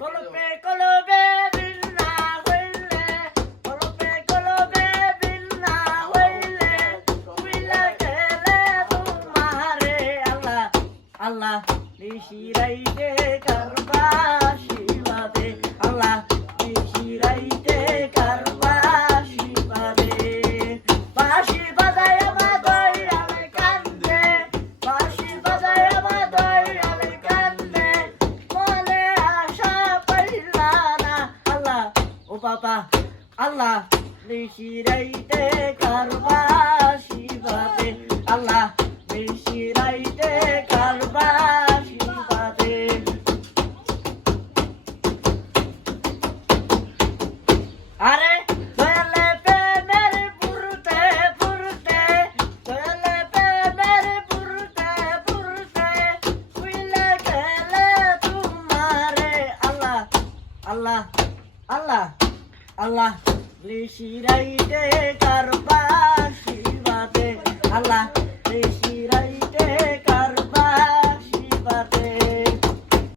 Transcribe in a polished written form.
কলবে কলবে বিনা হইলে কলবে কলবে বিনা হইলে উইলা গেলে তোমারে আল্লাহ আল্লাহ নিশিরাইতে কারবাসি বাদে আল্লাহ নিশিরাইতে কারবাসি বাদে বাঁশি বাজায় আমার দয়ালে কান্দে বাঁশি বাজায় আমার দয়ালে কান্দে মনে আশা পাইলা না আল্লাহ ও বাবা আল্লাহ নিশিরাইতে কারবাসি বাদে আল্লাহ নিশিরাইতে কারবাসি বাদে আরে দয়ালে প্রেমের পুরতে পুরতে দয়ালে প্রেমের পুরতে পুরতে উইলা গেলে তোমারে আল্লাহ আল্লাহ আল্লাহ আল্লাহ নিশিরাইতে কার